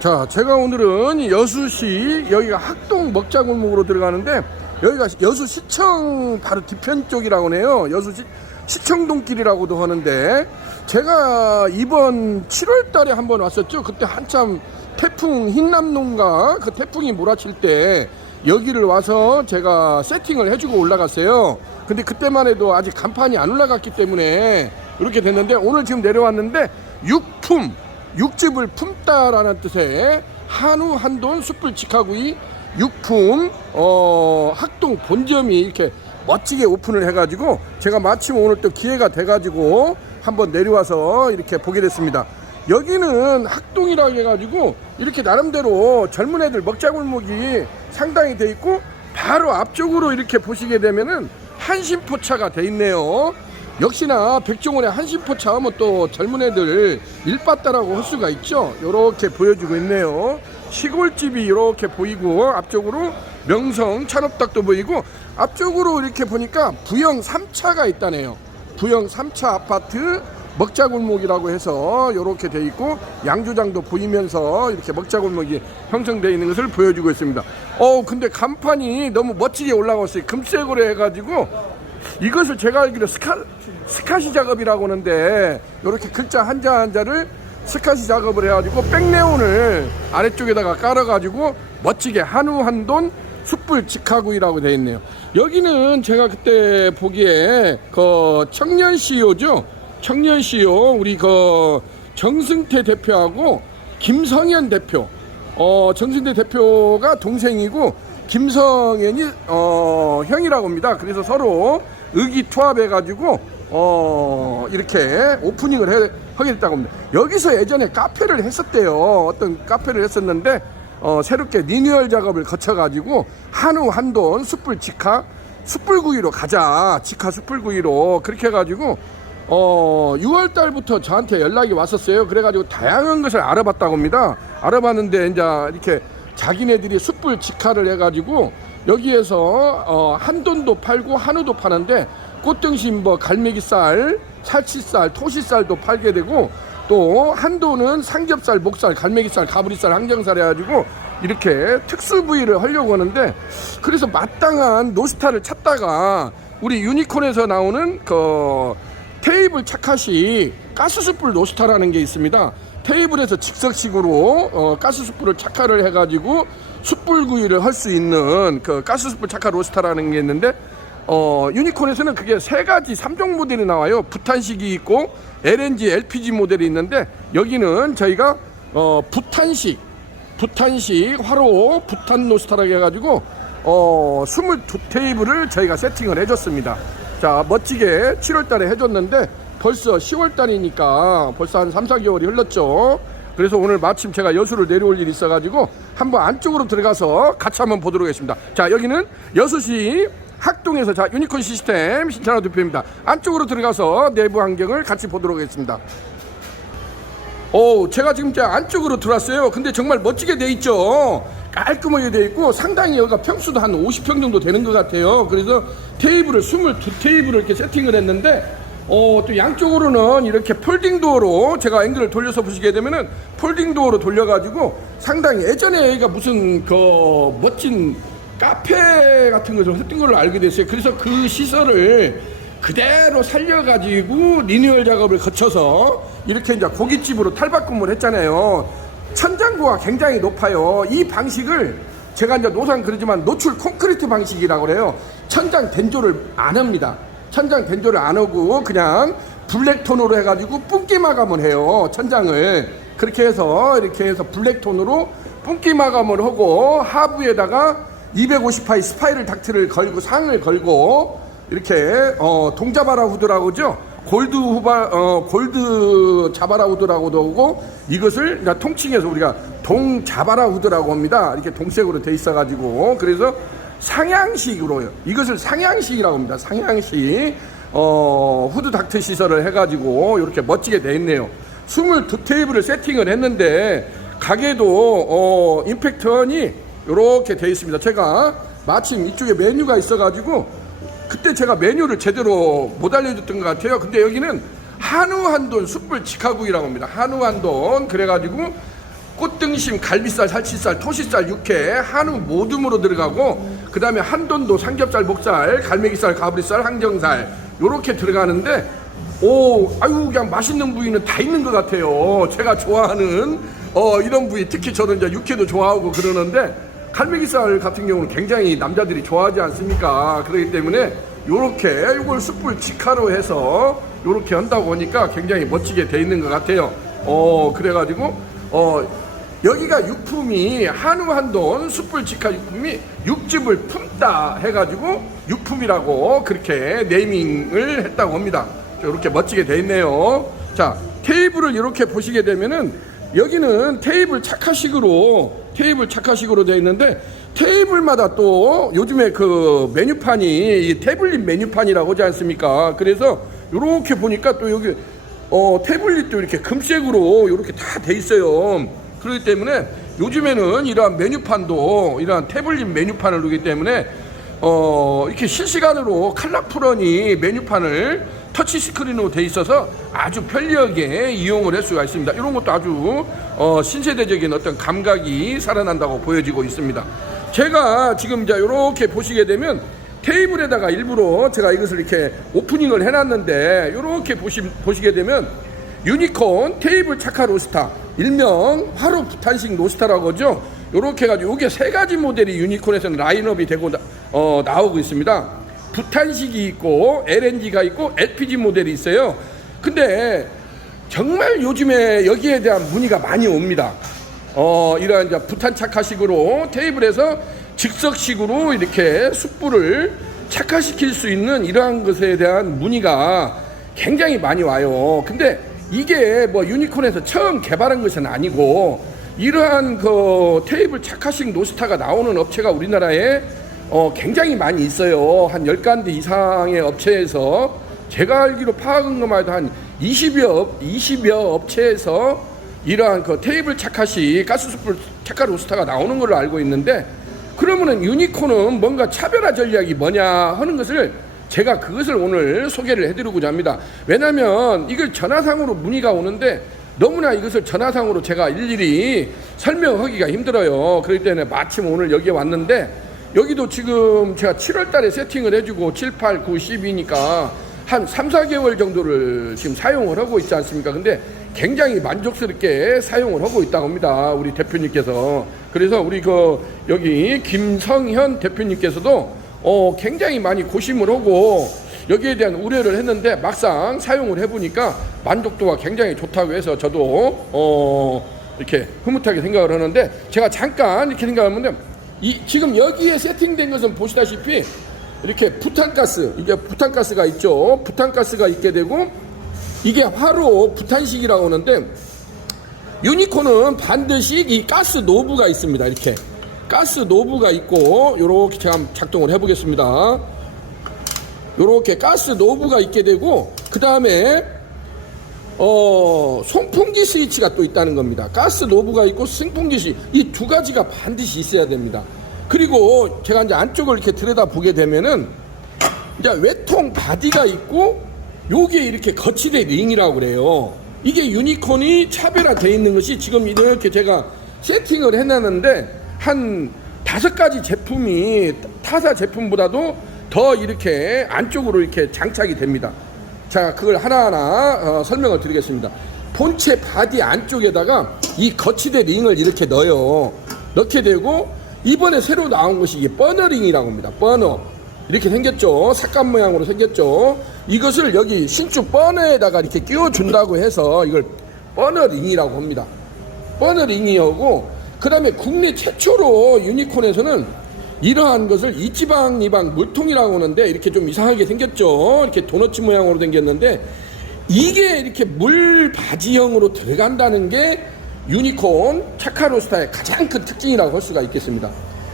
자, 제가 오늘은 여수시 여기가 학동 먹자골목으로 들어가는데 여기가 여수시청 바로 뒤편 쪽이라고 하네요. 여수시 시청동길이라고도 하는데 제가 이번 7월 달에 한번 왔었죠. 그때 한참 태풍 흰남노인가 그 태풍이 몰아칠 때 여기를 와서 제가 세팅을 해주고 올라갔어요. 근데 그때만 해도 아직 간판이 안 올라갔기 때문에 이렇게 됐는데 오늘 지금 내려왔는데 육즙을 품다라는 뜻의 한우 한돈 숯불 직화구이 육품 학동 본점이 이렇게 멋지게 오픈을 해가지고 제가 마침 오늘 또 기회가 돼가지고 한번 내려와서 이렇게 보게 됐습니다. 여기는 학동이라고 해가지고 이렇게 나름대로 젊은 애들 먹자골목이 상당히 돼 있고 바로 앞쪽으로 이렇게 보시게 되면은 한신포차가 돼 있네요. 역시나 백종원의 한신포차 하면 또 젊은 애들 일빠따라고 할 수가 있죠. 이렇게 보여주고 있네요. 시골집이 이렇게 보이고 앞쪽으로 명성 찬업닭도 보이고 앞쪽으로 이렇게 보니까 부영 3차가 있다네요. 부영 3차 아파트 먹자골목이라고 해서 이렇게 돼 있고 양조장도 보이면서 이렇게 먹자골목이 형성되어 있는 것을 보여주고 있습니다. 근데 간판이 너무 멋지게 올라왔어요. 금색으로 해가지고 이것을 제가 알기로 스카시 작업이라고 하는데 이렇게 글자 한자 한자를 스카시 작업을 해가지고 백네온을 아래쪽에다가 깔아가지고 멋지게 한우 한돈 숯불 직화구이라고 되어 있네요. 여기는 제가 그때 보기에 그 청년 CEO죠. 청년 CEO 우리 그 정승태 대표하고 김성현 대표 정승태 대표가 동생이고 김성현이 형이라고 합니다. 그래서 서로 의기투합해 가지고 이렇게 오프닝을 하게 됐다고 합니다. 여기서 예전에 카페를 했었대요. 어떤 카페를 했었는데 새롭게 리뉴얼 작업을 거쳐 가지고 한우 한돈 숯불 직화 숯불구이로 가자. 직화 숯불구이로 그렇게 해 가지고 6월 달부터 저한테 연락이 왔었어요. 그래가지고 다양한 것을 알아봤다고 합니다. 알아봤는데 이제 이렇게 자기네들이 숯불 직화를 해가지고 여기에서 한돈도 팔고 한우도 파는데 꽃등심 뭐 갈매기살, 살치살, 토시살도 팔게 되고 또 한돈은 삼겹살, 목살, 갈매기살, 가브리살, 항정살 해가지고 이렇게 특수 부위를 하려고 하는데 그래서 마땅한 노스타를 찾다가 우리 유니콘에서 나오는 그 테이블 착화시 가스숯불 노스타라는 게 있습니다. 테이블에서 즉석식으로 가스숯불을 착화를 해가지고 숯불구이를 할 수 있는 그 가스숯불 착화 로스타라는 게 있는데 유니콘에서는 그게 3종 모델이 나와요. 부탄식이 있고 LNG, LPG 모델이 있는데 여기는 저희가 부탄식 화로 부탄 노스타라고 해가지고 22테이블을 저희가 세팅을 해줬습니다. 자, 멋지게 7월 달에 해줬는데 벌써 10월 달이니까 벌써 한 3, 4개월이 흘렀죠. 그래서 오늘 마침 제가 여수를 내려올 일이 있어가지고 한번 안쪽으로 들어가서 같이 한번 보도록 하겠습니다. 자, 여기는 여수시 학동에서 자 유니콘 시스템 신찬호 대표입니다. 안쪽으로 들어가서 내부 환경을 같이 보도록 하겠습니다. 제가 지금 안쪽으로 들어왔어요. 근데 정말 멋지게 돼 있죠. 깔끔하게 돼 있고 상당히 여기가 평수도 한 50평 정도 되는 것 같아요. 그래서 테이블을 22테이블을 이렇게 세팅을 했는데 또 양쪽으로는 이렇게 폴딩 도어로 제가 앵글을 돌려서 보시게 되면은 폴딩 도어로 돌려가지고 상당히 예전에 여기가 무슨 그 멋진 카페 같은 것을 했던 걸로 알게 됐어요. 그래서 그 시설을 그대로 살려가지고 리뉴얼 작업을 거쳐서 이렇게 이제 고깃집으로 탈바꿈을 했잖아요. 천장고가 굉장히 높아요. 이 방식을 제가 이제 노상 그러지만 노출 콘크리트 방식이라고 그래요. 천장 된조를 안 합니다. 천장 된조를 안 하고 그냥 블랙톤으로 해가지고 뿜기 마감을 해요. 천장을 그렇게 해서 이렇게 해서 블랙톤으로 뿜기 마감을 하고 하부에다가 250파이 스파이럴 닥트를 걸고 상을 걸고 이렇게 동자바라 후드라고 하죠. 골드 자바라 후드라고도 하고 이것을 통칭해서 우리가 동자바라 후드라고 합니다. 이렇게 동색으로 돼 있어 가지고 그래서 상향식으로요. 이것을 상향식이라고 합니다. 상향식 후드 닥트 시설을 해가지고 이렇게 멋지게 돼 있네요. 22테이블을 세팅을 했는데 가게도 임팩트원이 이렇게 돼 있습니다. 제가 마침 이쪽에 메뉴가 있어가지고 그때 제가 메뉴를 제대로 못 알려줬던 것 같아요. 근데 여기는 한우 한돈 숯불 직화구이라고 합니다. 한우 한돈 그래가지고 꽃등심, 갈비살, 살치살, 토시살, 육회, 한우 모듬으로 들어가고, 그 다음에 한돈도, 삼겹살, 목살, 갈매기살, 가브리살, 항정살 요렇게 들어가는데, 아유, 그냥 맛있는 부위는 다 있는 것 같아요. 제가 좋아하는 이런 부위, 특히 저는 이제 육회도 좋아하고 그러는데, 갈매기살 같은 경우는 굉장히 남자들이 좋아하지 않습니까? 그렇기 때문에 요렇게 이걸 숯불 직화로 해서 요렇게 한다고 하니까 굉장히 멋지게 돼 있는 것 같아요. 그래가지고 여기가 육품이 한우 한돈 숯불 직화 육품이 육즙을 품다 해가지고 육품이라고 그렇게 네이밍을 했다고 합니다. 이렇게 멋지게 돼 있네요. 자, 테이블을 이렇게 보시게 되면은 여기는 테이블 착화식으로 되어 있는데, 테이블마다 또 요즘에 그 메뉴판이 이 태블릿 메뉴판이라고 하지 않습니까? 그래서 이렇게 보니까 또 여기 태블릿도 이렇게 금색으로 이렇게 다 돼 있어요. 그렇기 때문에 요즘에는 이러한 메뉴판도 이러한 태블릿 메뉴판을 두기 때문에 이렇게 실시간으로 컬러풀하니 메뉴판을 터치 스크린으로 돼 있어서 아주 편리하게 이용을 할 수가 있습니다. 이런 것도 아주 신세대적인 어떤 감각이 살아난다고 보여지고 있습니다. 제가 지금 이제 이렇게 보시게 되면 테이블에다가 일부러 제가 이것을 이렇게 오프닝을 해놨는데, 이렇게 보시게 되면 유니콘 테이블 착화 로스터, 일명 화로 부탄식 로스터라고 하죠. 이렇게 해가지고 이게 세 가지 모델이 유니콘에서는 라인업이 되고 나오고 있습니다. 부탄식이 있고 LNG가 있고 LPG 모델이 있어요. 근데 정말 요즘에 여기에 대한 문의가 많이 옵니다. 이러한 이제 부탄 착화식으로 테이블에서 즉석식으로 이렇게 숯불을 착화시킬 수 있는 이러한 것에 대한 문의가 굉장히 많이 와요. 근데 이게 뭐 유니콘에서 처음 개발한 것은 아니고, 이러한 그 테이블 착화식 노스타가 나오는 업체가 우리나라에 굉장히 많이 있어요. 한 10군데 이상의 업체에서, 제가 알기로 파악한 것만 해도 한 20여 업체에서 이러한 그 테이블 착화식 가스숯불 착화 로스터가 나오는 걸로 알고 있는데, 그러면은 유니콘은 뭔가 차별화 전략이 뭐냐 하는 것을 제가 그것을 오늘 소개를 해드리고자 합니다. 왜냐하면 이걸 전화상으로 문의가 오는데 너무나 이것을 전화상으로 제가 일일이 설명하기가 힘들어요. 그렇기 때문에 마침 오늘 여기에 왔는데, 여기도 지금 제가 7월 달에 세팅을 해주고 7, 8, 9, 10이니까 한 3, 4개월 정도를 지금 사용을 하고 있지 않습니까? 근데 굉장히 만족스럽게 사용을 하고 있다고 합니다, 우리 대표님께서. 그래서 우리 여기 김성현 대표님께서도 굉장히 많이 고심을 하고 여기에 대한 우려를 했는데, 막상 사용을 해보니까 만족도가 굉장히 좋다고 해서 저도 이렇게 흐뭇하게 생각을 하는데, 제가 잠깐 이렇게 생각하면 지금 여기에 세팅된 것은 보시다시피 이렇게 부탄가스, 이게 부탄가스가 있죠. 부탄가스가 있게 되고, 이게 화로 부탄식이라고 하는데, 유니콘은 반드시 이 가스 노브가 있습니다. 이렇게 가스 노브가 있고, 요렇게 제가 한번 작동을 해보겠습니다. 요렇게 가스 노브가 있게 되고, 그 다음에 송풍기 스위치가 또 있다는 겁니다. 가스 노브가 있고 송풍기 스위치, 이 두 가지가 반드시 있어야 됩니다. 그리고 제가 이제 안쪽을 이렇게 들여다 보게 되면은 이제 외통 바디가 있고, 요게 이렇게 거치대 링이라고 그래요. 이게 유니콘이 차별화되어 있는 것이, 지금 이렇게 제가 세팅을 해놨는데 한 5가지 제품이 타사 제품보다도 더 이렇게 안쪽으로 이렇게 장착이 됩니다. 자, 그걸 하나하나 설명을 드리겠습니다. 본체 바디 안쪽에다가 이 거치대 링을 이렇게 넣게 되고, 이번에 새로 나온 것이 이게 버너링이라고 합니다. 버너. 이렇게 생겼죠. 삭감 모양으로 생겼죠. 이것을 여기 신축 버너에다가 이렇게 끼워준다고 해서 이걸 버너링이라고 합니다. 버너링이고, 그 다음에 국내 최초로 유니콘에서는 이러한 것을 이지방 이방 물통이라고 하는데, 이렇게 좀 이상하게 생겼죠. 이렇게 도너츠 모양으로 생겼는데, 이게 이렇게 물 바지형으로 들어간다는 게 유니콘 착화 로스터의 가장 큰 특징이라고 할 수가 있겠습니다.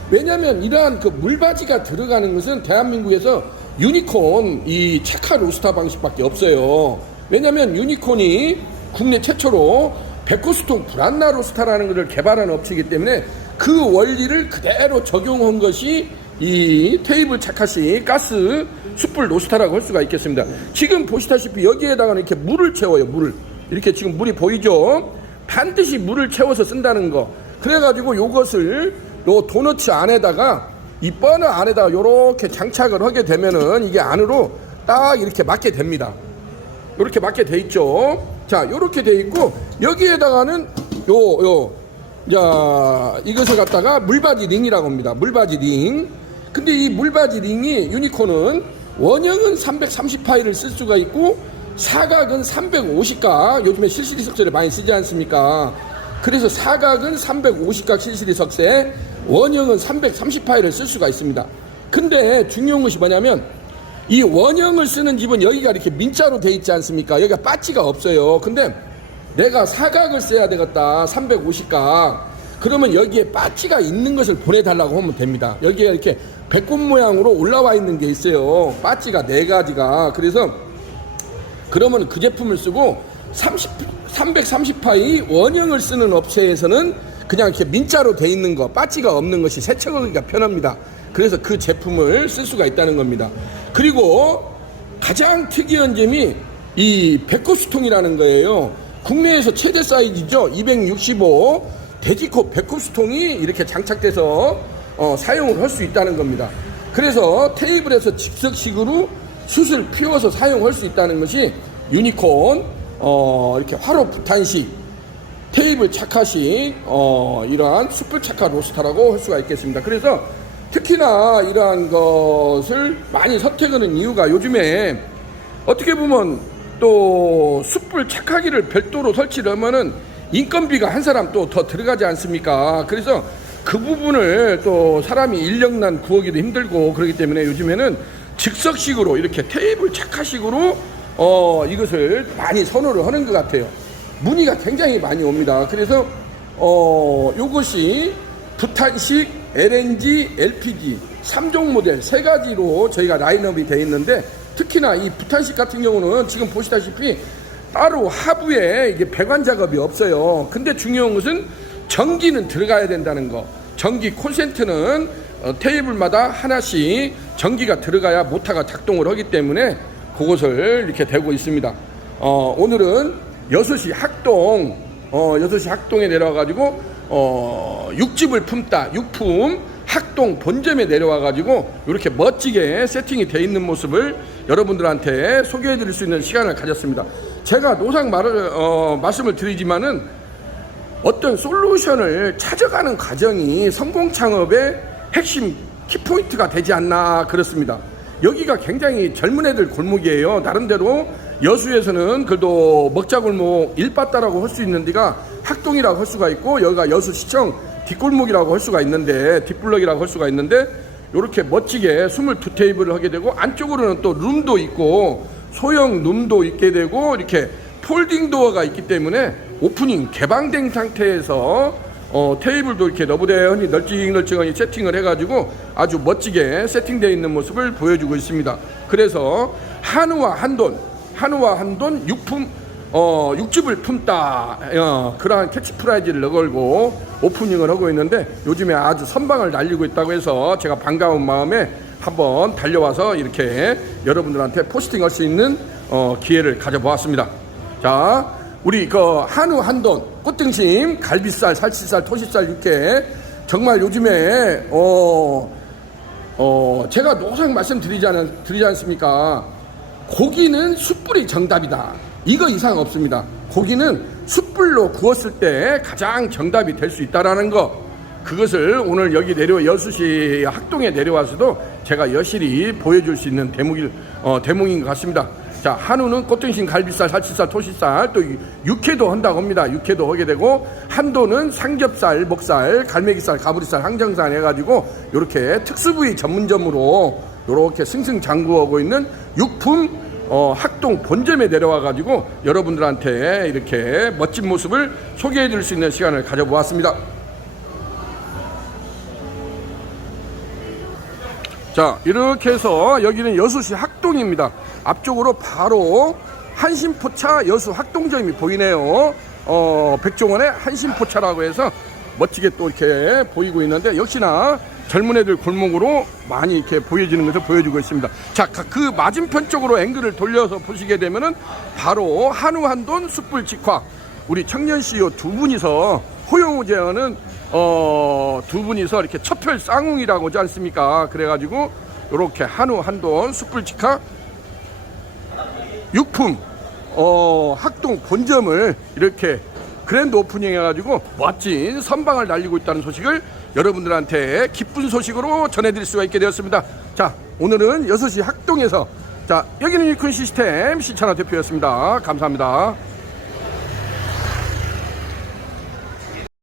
왜냐하면 이러한 그 물바지가 들어가는 것은 대한민국에서 유니콘 이 착화 로스터 방식밖에 없어요. 왜냐하면 유니콘이 국내 최초로 베코스통 브란나 로스터라는 것을 개발한 업체이기 때문에 그 원리를 그대로 적용한 것이 이 테이블 착화식 가스 숯불 로스터라고 할 수가 있겠습니다. 지금 보시다시피 여기에다가 이렇게 물을 채워요. 물을 이렇게 지금 물이 보이죠? 반드시 물을 채워서 쓴다는 거. 그래가지고 요것을 요 도너츠 안에다가 이 버너 안에다가 요렇게 장착을 하게 되면은 이게 안으로 딱 이렇게 맞게 됩니다. 요렇게 맞게 돼 있죠. 자, 요렇게 돼 있고 여기에다가는 자, 이것을 갖다가 물바지 링이라고 합니다. 물바지 링. 근데 이 물바지 링이 유니콘은 원형은 330파이를 쓸 수가 있고 사각은 350각, 요즘에 실시리 석쇠를 많이 쓰지 않습니까? 그래서 사각은 350각 실시리 석쇠, 원형은 330파이를 쓸 수가 있습니다. 근데 중요한 것이 뭐냐면 이 원형을 쓰는 집은 여기가 이렇게 민자로 돼 있지 않습니까? 여기가 빠지가 없어요. 근데 내가 사각을 써야 되겠다, 350각. 그러면 여기에 빠지가 있는 것을 보내달라고 하면 됩니다. 여기가 이렇게 배꼽 모양으로 올라와 있는 게 있어요. 빠지가 4가지가. 그래서 그러면 그 제품을 쓰고 330파이 원형을 쓰는 업체에서는 그냥 이렇게 민자로 돼 있는 거, 빠지가 없는 것이 세척하기가 편합니다. 그래서 그 제품을 쓸 수가 있다는 겁니다. 그리고 가장 특이한 점이 이 배꼽수통이라는 거예요. 국내에서 최대 사이즈죠. 265 돼지코 배꼽수통이 이렇게 장착돼서 사용을 할 수 있다는 겁니다. 그래서 테이블에서 즉석식으로 숯을 피워서 사용할 수 있다는 것이 유니콘 이렇게 화로 부탄식 테이블 착화식 이러한 숯불 착화 로스터라고 할 수가 있겠습니다. 그래서 특히나 이러한 것을 많이 선택하는 이유가 요즘에 어떻게 보면 또 숯불 착화기를 별도로 설치를 하면은 인건비가 한 사람 또 더 들어가지 않습니까? 그래서 그 부분을 또 사람이 인력난 구하기도 힘들고 그렇기 때문에 요즘에는 즉석식으로 이렇게 테이블 착화식으로 이것을 많이 선호를 하는 것 같아요. 문의가 굉장히 많이 옵니다. 그래서 요것이 부탄식, LNG, LPG 3종 모델 3가지로 저희가 라인업이 되어 있는데 특히나 이 부탄식 같은 경우는 지금 보시다시피 따로 하부에 이게 배관 작업이 없어요. 근데 중요한 것은 전기는 들어가야 된다는 거. 전기 콘센트는 테이블마다 하나씩 전기가 들어가야 모터가 작동을 하기 때문에 그것을 이렇게 대고 있습니다. 오늘은 여수시 학동, 여수시 학동에 내려와가지고 육즙을 품다, 육품 학동 본점에 내려와가지고 이렇게 멋지게 세팅이 되어 있는 모습을 여러분들한테 소개해 드릴 수 있는 시간을 가졌습니다. 제가 노상 말씀을 드리지만은 어떤 솔루션을 찾아가는 과정이 성공 창업의 핵심 키포인트가 되지 않나 그렇습니다. 여기가 굉장히 젊은 애들 골목이에요. 나름대로 여수에서는 그래도 먹자골목 일바따라고 할 수 있는 데가 학동이라고 할 수가 있고 여기가 여수시청 뒷골목이라고 할 수가 있는데 뒷블럭이라고 할 수가 있는데 이렇게 멋지게 22테이블을 하게 되고 안쪽으로는 또 룸도 있고 소형 룸도 있게 되고 이렇게 폴딩 도어가 있기 때문에 오프닝 개방된 상태에서 테이블도 이렇게 너부대하니 널찍널찍하니 세팅을 해가지고 아주 멋지게 세팅되어 있는 모습을 보여주고 있습니다. 그래서 한우와 한돈 육즙을 품다 그러한 캐치프라이즈를 넣어걸고 오프닝을 하고 있는데 요즘에 아주 선방을 날리고 있다고 해서 제가 반가운 마음에 한번 달려와서 이렇게 여러분들한테 포스팅할 수 있는 기회를 가져보았습니다. 자, 우리 그 한우 한돈 꽃등심 갈비살 살치살 토시살 육회 정말 요즘에 제가 항상 말씀드리지 않습니까? 고기는 숯불이 정답이다. 이거 이상 없습니다. 고기는 숯불로 구웠을 때 가장 정답이 될 수 있다라는 거. 그것을 오늘 여기 여수시 학동에 내려와서도 제가 여실히 보여줄 수 있는 대목인 것 같습니다. 자, 한우는 꽃등심, 갈비살, 살치살, 토시살, 또 육회도 한다고 합니다. 육회도 하게 되고, 한도는 삼겹살, 목살, 갈매기살, 가브리살, 항정살 해가지고, 요렇게 특수부위 전문점으로 요렇게 승승장구하고 있는 육품, 학동 본점에 내려와가지고, 여러분들한테 이렇게 멋진 모습을 소개해 줄 수 있는 시간을 가져보았습니다. 자, 이렇게 해서 여기는 여수시 학동입니다. 앞쪽으로 바로 한신포차 여수 학동점이 보이네요. 백종원의 한신포차라고 해서 멋지게 또 이렇게 보이고 있는데 역시나 젊은 애들 골목으로 많이 이렇게 보여지는 것을 보여주고 있습니다. 자, 그 맞은편 쪽으로 앵글을 돌려서 보시게 되면은 바로 한우 한돈 숯불 직화 우리 청년 CEO 두 분이서 호영우 제어는 두 분이서 이렇게 첩혈 쌍웅이라고 하지 않습니까? 그래가지고 이렇게 한우 한돈 숯불치카 육품 학동 본점을 이렇게 그랜드 오프닝 해가지고 멋진 선방을 날리고 있다는 소식을 여러분들한테 기쁜 소식으로 전해드릴 수가 있게 되었습니다. 자, 오늘은 6시 학동에서, 자, 여기는 일꾼 시스템 시찬호 대표였습니다. 감사합니다.